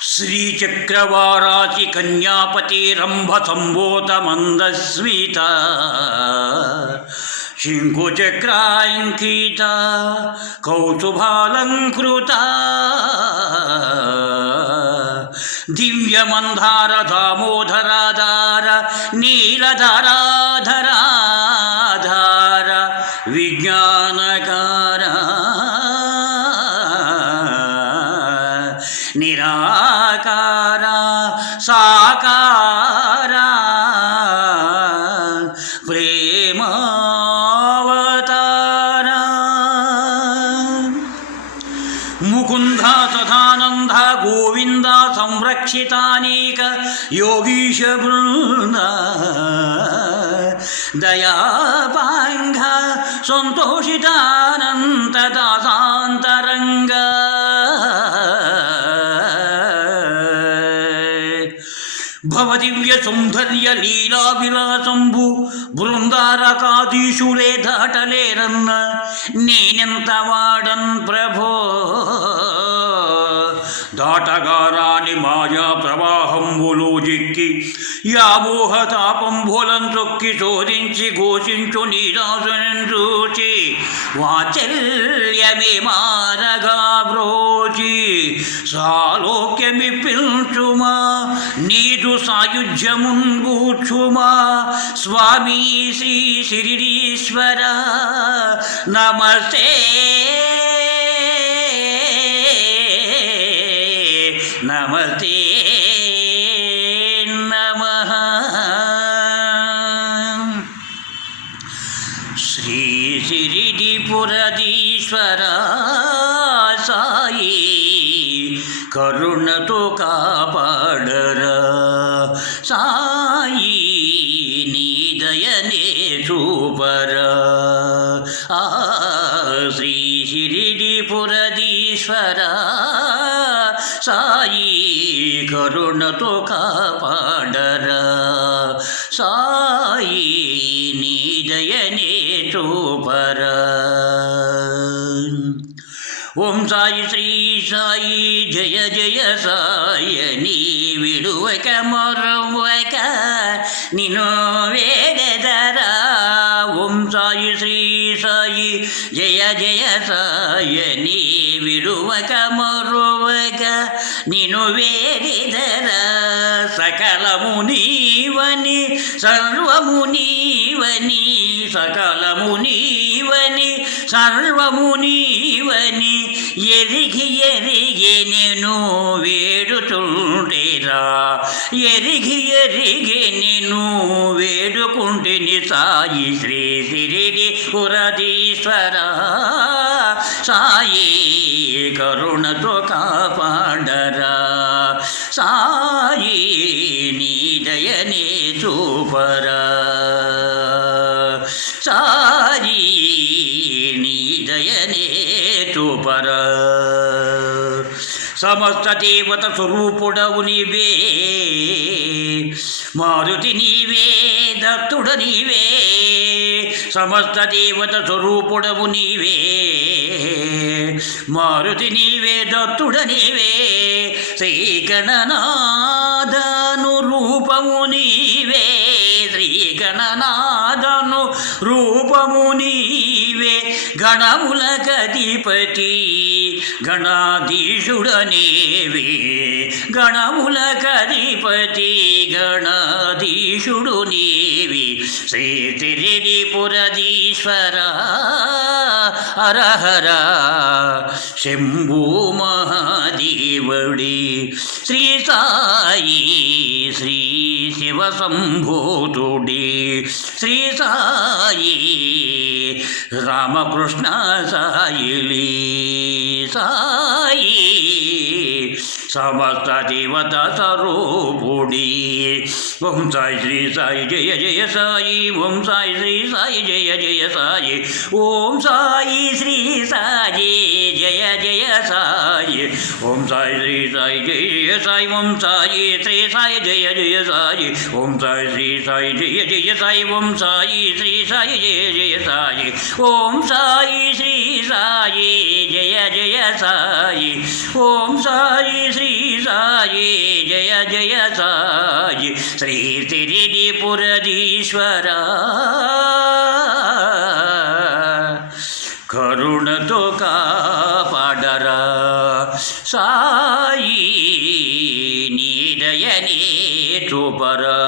శ్రీచక్రవారాచి కన్యాపతి రంభ సంభూత మందస్మిత శంకుచక్రాంకిత కౌస్తుభాలంకృత దివ్యమందార దామోదరాధార నీలధారాధరాధార విజ్ఞానకార నిరాకార సాకార ప్రేమావతార ముకుంద సదానంద గోవింద సంరక్షితానేక యోగీశ బృంద దయాపాంగ సంతోషితానంత దాసాంతరంగ భవదివ్య సౌందర్య లీలా విలాసంబు బృందారకాధీశులే దాటలేరన్న నేనెంత వాడన్ ప్రభో దాటగారాని మాయా ప్రవాహంబులో జిక్కి యామోహ తాపంబులం చొక్కి శోధించి ఘోషించు నీరాసుని చూచి వాచల్యమే మారగా బ్రోచి సాలోక్యమిప్పించుమా నీదు సాయుధ్యమున్ గూర్చుమా స్వామి శ్రీ శిరీశ్వర నమస్తే నమస్తే నమః. శ్రీ శిరిడిపురధీశ్వర సాయి కరుణతో కాపాడరా సాయి నీ దయనే చూపరా శ్రీ శిరిడిపురధీశ్వర సాయి కరుణతో కాపాడరా సాయి నీ దయనే చూపరా. ఓం సాయి శ్రీ సాయి జయ జయ సాయ నీ విడువక మొరవక నిన్ను వేడదరా. ఓం సాయి శ్రీ సాయి జయ జయ సాయ నీ విడువక మొరవక నిన్ను వేడదరా. సకలము నీవని సర్వము నీవని సకలము నీవని సర్వము నీవని ఎరిగి ఎరిగి నేను వేడుతుంటేరా ఎరిగి ఎరిగి నేను వేడుకుంటేని సాయి శ్రీ శిరిడిపురధీశ్వర సాయి కరుణతో కాపాడరా సాయి నీ దయనే చూపరా సాయి నీ దయనే చూపరా. సమస్త దేవత స్వరూపుడవు నీవే మారుతి నీవే దత్తుడ నీవే సమస్త దేవత స్వరూపుడవు నీవే మారుతి నీవే దత్తుడ నీవే శ్రీగణనాథను రూపము నీవే శ్రీగణనాథను రూపము నీవే గణములకధిపతి గణాధీశుడనేవే గణములకధిపతి గణాధీశుడు నీవే శ్రీ శిరిడిపురధీశ్వర హరహర శంభూ మహాదేవుడి శ్రీ సాయి శ్రీ శివ సంభూతుడి శ్రీ సాయి రామకృష్ణ సాయిలి సాయి సమస్త దేవత స్వరూపుడి. ఓం సాయి శ్రీ సాయి జయ జయ సాయి ఓం సాయి శ్రీ సాయి జయ జయ సాయి ఓం సాయి శ్రీ సాయి జయ జయ సాయి ఓం సాయి శ్రీ సాయి జయ జయ సాయి ఓం సాయి శ్రీ సాయి జయ జయ సాయి ఓం సాయి శ్రీ సాయి జయ జయ సాయి ఓం సాయి శ్రీ సాయి జయ జయ సాయి ఓం సాయి శ్రీ సాయి జయ జయ సాయి ఓం సాయి శ్రీ సాయి సాయి జయ జయ సాయి శ్రీ తిరిపురధీశ్వరా కరుణతో కాపాడరా సాయి నీ దయనే చూపరా.